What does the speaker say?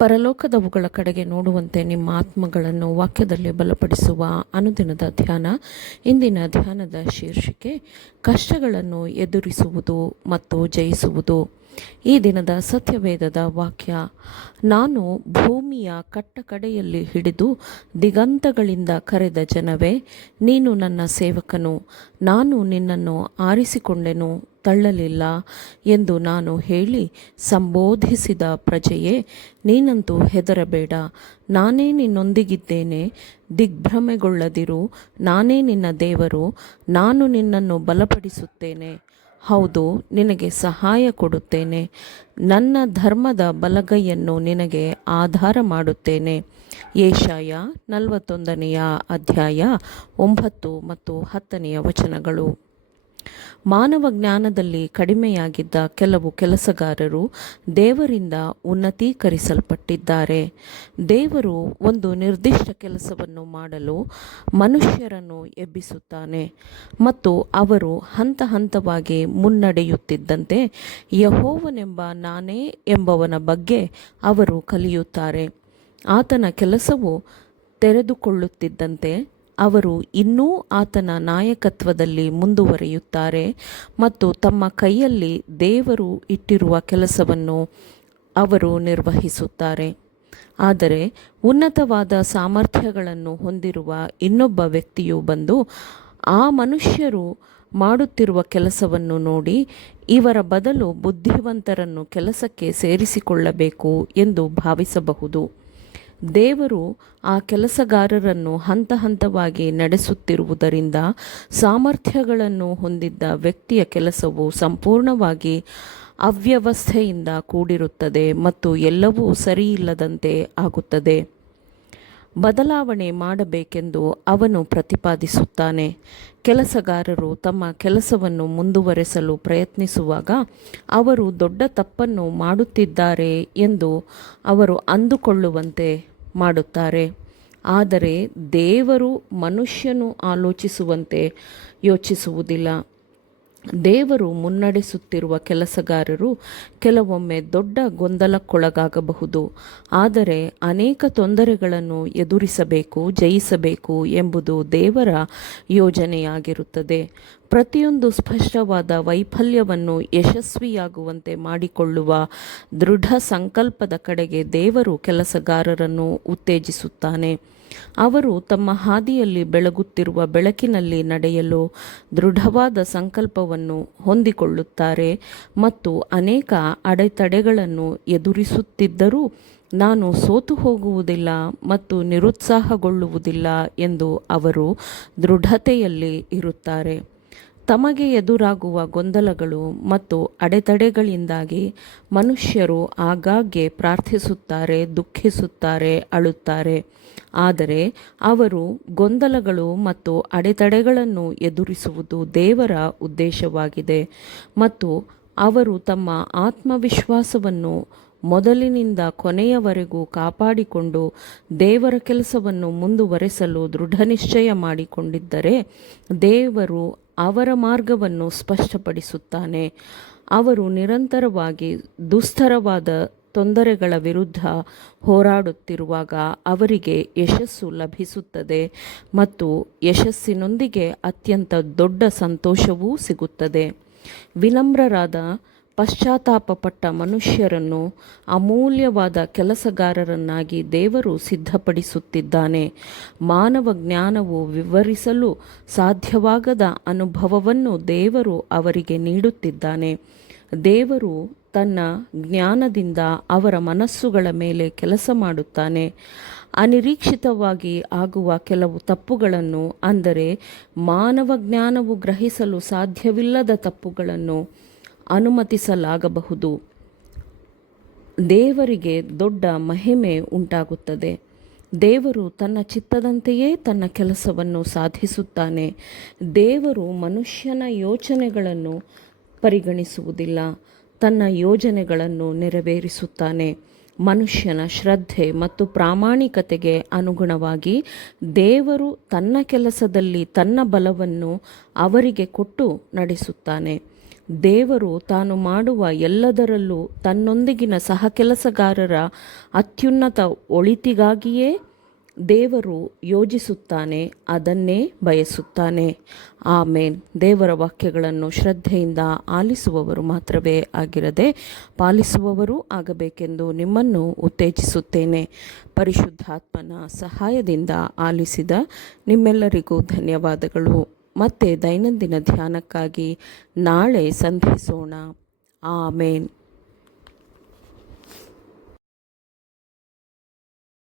ಪರಲೋಕದವುಗಳ ಕಡೆಗೆ ನೋಡುವಂತೆ ನಿಮ್ಮ ಆತ್ಮಗಳನ್ನು ವಾಕ್ಯದಲ್ಲಿ ಬಲಪಡಿಸುವ ಅನುದಿನದ ಧ್ಯಾನ. ಇಂದಿನ ಧ್ಯಾನದ ಶೀರ್ಷಿಕೆ ಕಷ್ಟಗಳನ್ನು ಎದುರಿಸುವುದು ಮತ್ತು ಜಯಿಸುವುದು. ಈ ದಿನದ ಸತ್ಯವೇದದ ವಾಕ್ಯ: ನಾನು ಭೂಮಿಯ ಕಟ್ಟಕಡೆಯಲ್ಲಿ ಹಿಡಿದು ದಿಗಂತಗಳಿಂದ ಕರೆದ ಜನವೇ, ನೀನು ನನ್ನ ಸೇವಕನು, ನಾನು ನಿನ್ನನ್ನು ಆರಿಸಿಕೊಂಡೆನು, ತಳ್ಳಲಿಲ್ಲ ಎಂದು ನಾನು ಹೇಳಿ ಸಂಬೋಧಿಸಿದ ಪ್ರಜೆಯೇ, ನೀನಂತೂ ಹೆದರಬೇಡ, ನಾನೇ ನಿನ್ನೊಂದಿಗಿದ್ದೇನೆ, ದಿಗ್ಭ್ರಮೆಗೊಳ್ಳದಿರು, ನಾನೇ ನಿನ್ನ ದೇವರು, ನಾನು ನಿನ್ನನ್ನು ಬಲಪಡಿಸುತ್ತೇನೆ, ಹೌದು ನಿನಗೆ ಸಹಾಯ ಕೊಡುತ್ತೇನೆ, ನನ್ನ ಧರ್ಮದ ಬಲಗೈಯನ್ನು ನಿನಗೆ ಆಧಾರ ಮಾಡುತ್ತೇನೆ. ಯೆಶಾಯ 41ನೇ ಅಧ್ಯಾಯ 9 ಮತ್ತು 10 ವಚನಗಳು. ಮಾನವ ಜ್ಞಾನದಲ್ಲಿ ಕಡಿಮೆಯಾಗಿದ್ದ ಕೆಲವು ಕೆಲಸಗಾರರು ದೇವರಿಂದ ಉನ್ನತೀಕರಿಸಲ್ಪಟ್ಟಿದ್ದಾರೆ. ದೇವರು ಒಂದು ನಿರ್ದಿಷ್ಟ ಕೆಲಸವನ್ನು ಮಾಡಲು ಮನುಷ್ಯರನ್ನು ಎಬ್ಬಿಸುತ್ತಾನೆ ಮತ್ತು ಅವರು ಹಂತ ಹಂತವಾಗಿ ಮುನ್ನಡೆಯುತ್ತಿದ್ದಂತೆ ಯೆಹೋವನೆಂಬ ನಾನೇ ಎಂಬವನ ಬಗ್ಗೆ ಅವರು ಕಲಿಯುತ್ತಾರೆ. ಆತನ ಕೆಲಸವು ತೆರೆದುಕೊಳ್ಳುತ್ತಿದ್ದಂತೆ ಅವರು ಇನ್ನೂ ಆತನ ನಾಯಕತ್ವದಲ್ಲಿ ಮುಂದುವರಿಯುತ್ತಾರೆ ಮತ್ತು ತಮ್ಮ ಕೈಯಲ್ಲಿ ದೇವರು ಇಟ್ಟಿರುವ ಕೆಲಸವನ್ನು ಅವರು ನಿರ್ವಹಿಸುತ್ತಾರೆ. ಆದರೆ ಉನ್ನತವಾದ ಸಾಮರ್ಥ್ಯಗಳನ್ನು ಹೊಂದಿರುವ ಇನ್ನೊಬ್ಬ ವ್ಯಕ್ತಿಯು ಬಂದು ಆ ಮನುಷ್ಯರು ಮಾಡುತ್ತಿರುವ ಕೆಲಸವನ್ನು ನೋಡಿ, ಇವರ ಬದಲು ಬುದ್ಧಿವಂತರನ್ನು ಕೆಲಸಕ್ಕೆ ಸೇರಿಸಿಕೊಳ್ಳಬೇಕು ಎಂದು ಭಾವಿಸಬಹುದು. ದೇವರು ಆ ಕೆಲಸಗಾರರನ್ನು ಹಂತ ಹಂತವಾಗಿ ನಡೆಸುತ್ತಿರುವುದರಿಂದ ಸಾಮರ್ಥ್ಯಗಳನ್ನು ಹೊಂದಿದ್ದ ವ್ಯಕ್ತಿಯ ಕೆಲಸವು ಸಂಪೂರ್ಣವಾಗಿ ಅವ್ಯವಸ್ಥೆಯಿಂದ ಕೂಡಿರುತ್ತದೆ ಮತ್ತು ಎಲ್ಲವೂ ಸರಿಯಿಲ್ಲದಂತೆ ಆಗುತ್ತದೆ. ಬದಲಾವಣೆ ಮಾಡಬೇಕೆಂದು ಅವನು ಪ್ರತಿಪಾದಿಸುತ್ತಾನೆ. ಕೆಲಸಗಾರರು ತಮ್ಮ ಕೆಲಸವನ್ನು ಮುಂದುವರೆಸಲು ಪ್ರಯತ್ನಿಸುವಾಗ ಅವರು ದೊಡ್ಡ ತಪ್ಪನ್ನು ಮಾಡುತ್ತಿದ್ದಾರೆ ಎಂದು ಅವರು ಅಂದುಕೊಳ್ಳುವಂತೆ ಮಾಡುತ್ತಾರೆ. ಆದರೆ ದೇವರು ಮನುಷ್ಯನು ಆಲೋಚಿಸುವಂತೆ ಯೋಚಿಸುವುದಿಲ್ಲ. ದೇವರು ಮುನ್ನಡೆಸುತ್ತಿರುವ ಕೆಲಸಗಾರರು ಕೆಲವೊಮ್ಮೆ ದೊಡ್ಡ ಗೊಂದಲಕ್ಕೊಳಗಾಗಬಹುದು, ಆದರೆ ಅನೇಕ ತೊಂದರೆಗಳನ್ನು ಎದುರಿಸಬೇಕು, ಜಯಿಸಬೇಕು ಎಂಬುದು ದೇವರ ಯೋಜನೆಯಾಗಿರುತ್ತದೆ. ಪ್ರತಿಯೊಂದು ಸ್ಪಷ್ಟವಾದ ವೈಫಲ್ಯವನ್ನು ಯಶಸ್ವಿಯಾಗುವಂತೆ ಮಾಡಿಕೊಳ್ಳುವ ದೃಢ ಸಂಕಲ್ಪದ ಕಡೆಗೆ ದೇವರು ಕೆಲಸಗಾರರನ್ನು ಉತ್ತೇಜಿಸುತ್ತಾನೆ. ಅವರು ತಮ್ಮ ಹಾದಿಯಲ್ಲಿ ಬೆಳಗುತ್ತಿರುವ ಬೆಳಕಿನಲ್ಲಿ ನಡೆಯಲು ದೃಢವಾದ ಸಂಕಲ್ಪವನ್ನು ಹೊಂದಿಕೊಳ್ಳುತ್ತಾರೆ ಮತ್ತು ಅನೇಕ ಅಡೆತಡೆಗಳನ್ನು ಎದುರಿಸುತ್ತಿದ್ದರೂ ನಾನು ಸೋತು ಹೋಗುವುದಿಲ್ಲ ಮತ್ತು ನಿರುತ್ಸಾಹಗೊಳ್ಳುವುದಿಲ್ಲ ಎಂದು ಅವರು ದೃಢತೆಯಲ್ಲಿ ಇರುತ್ತಾರೆ. ತಮಗೆ ಎದುರಾಗುವ ಗೊಂದಲಗಳು ಮತ್ತು ಅಡೆತಡೆಗಳಿಂದಾಗಿ ಮನುಷ್ಯರು ಆಗಾಗ್ಗೆ ಪ್ರಾರ್ಥಿಸುತ್ತಾರೆ, ದುಃಖಿಸುತ್ತಾರೆ, ಅಳುತ್ತಾರೆ. ಆದರೆ ಅವರು ಗೊಂದಲಗಳು ಮತ್ತು ಅಡೆತಡೆಗಳನ್ನು ಎದುರಿಸುವುದು ದೇವರ ಉದ್ದೇಶವಾಗಿದೆ ಮತ್ತು ಅವರು ತಮ್ಮ ಆತ್ಮವಿಶ್ವಾಸವನ್ನು ಮೊದಲಿನಿಂದ ಕೊನೆಯವರೆಗೂ ಕಾಪಾಡಿಕೊಂಡು ದೇವರ ಕೆಲಸವನ್ನು ಮುಂದುವರೆಸಲು ದೃಢನಿಶ್ಚಯ ಮಾಡಿಕೊಂಡಿದ್ದರೆ ದೇವರು ಅವರ ಮಾರ್ಗವನ್ನು ಸ್ಪಷ್ಟಪಡಿಸುತ್ತಾನೆ. ಅವರು ನಿರಂತರವಾಗಿ ದುಸ್ತರವಾದ ತೊಂದರೆಗಳ ವಿರುದ್ಧ ಹೋರಾಡುತ್ತಿರುವಾಗ ಅವರಿಗೆ ಯಶಸ್ಸು ಲಭಿಸುತ್ತದೆ ಮತ್ತು ಯಶಸ್ಸಿನೊಂದಿಗೆ ಅತ್ಯಂತ ದೊಡ್ಡ ಸಂತೋಷವೂ ಸಿಗುತ್ತದೆ. ವಿನಮ್ರರಾದ ಪಶ್ಚಾತ್ತಾಪಪಟ್ಟ ಮನುಷ್ಯರನ್ನು ಅಮೂಲ್ಯವಾದ ಕೆಲಸಗಾರರನ್ನಾಗಿ ದೇವರು ಸಿದ್ಧಪಡಿಸುತ್ತಿದ್ದಾನೆ. ಮಾನವ ಜ್ಞಾನವು ವಿವರಿಸಲು ಸಾಧ್ಯವಾಗದ ಅನುಭವವನ್ನು ದೇವರು ಅವರಿಗೆ ನೀಡುತ್ತಿದ್ದಾನೆ. ದೇವರು ತನ್ನ ಜ್ಞಾನದಿಂದ ಅವರ ಮನಸ್ಸುಗಳ ಮೇಲೆ ಕೆಲಸ ಮಾಡುತ್ತಾನೆ. ಅನಿರೀಕ್ಷಿತವಾಗಿ ಆಗುವ ಕೆಲವು ತಪ್ಪುಗಳನ್ನು, ಅಂದರೆ ಮಾನವ ಜ್ಞಾನವು ಗ್ರಹಿಸಲು ಸಾಧ್ಯವಿಲ್ಲದ ತಪ್ಪುಗಳನ್ನು ಅನುಮತಿಸಲಾಗಬಹುದು. ದೇವರಿಗೆ ದೊಡ್ಡ ಮಹಿಮೆ ಉಂಟಾಗುತ್ತದೆ. ದೇವರು ತನ್ನ ಚಿತ್ತದಂತೆಯೇ ತನ್ನ ಕೆಲಸವನ್ನು ಸಾಧಿಸುತ್ತಾನೆ. ದೇವರು ಮನುಷ್ಯನ ಯೋಚನೆಗಳನ್ನು ಪರಿಗಣಿಸುವುದಿಲ್ಲ, ತನ್ನ ಯೋಜನೆಗಳನ್ನು ನೆರವೇರಿಸುತ್ತಾನೆ. ಮನುಷ್ಯನ ಶ್ರದ್ಧೆ ಮತ್ತು ಪ್ರಾಮಾಣಿಕತೆಗೆ ಅನುಗುಣವಾಗಿ ದೇವರು ತನ್ನ ಕೆಲಸದಲ್ಲಿ ತನ್ನ ಬಲವನ್ನು ಅವರಿಗೆ ಕೊಟ್ಟು ನಡೆಸುತ್ತಾನೆ. ದೇವರು ತಾನು ಮಾಡುವ ಎಲ್ಲದರಲ್ಲೂ ತನ್ನೊಂದಿಗಿನ ಸಹಕೆಲಸಗಾರರ ಅತ್ಯುನ್ನತ ಒಳಿತಿಗಾಗಿಯೇ ದೇವರು ಯೋಜಿಸುತ್ತಾನೆ, ಅದನ್ನೇ ಬಯಸುತ್ತಾನೆ. ಆಮೇನ್. ದೇವರ ವಾಕ್ಯಗಳನ್ನು ಶ್ರದ್ಧೆಯಿಂದ ಆಲಿಸುವವರು ಮಾತ್ರವೇ ಆಗಿರದೆ ಪಾಲಿಸುವವರೂ ಆಗಬೇಕೆಂದು ನಿಮ್ಮನ್ನು ಉತ್ತೇಜಿಸುತ್ತೇನೆ. ಪರಿಶುದ್ಧಾತ್ಮನ ಸಹಾಯದಿಂದ ಆಲಿಸಿದ ನಿಮ್ಮೆಲ್ಲರಿಗೂ ಧನ್ಯವಾದಗಳು. ಮತ್ತೆ ದೈನಂದಿನ ಧ್ಯಾನಕ್ಕಾಗಿ ನಾಳೆ ಸಂಧಿಸೋಣ. ಆಮೇನ್.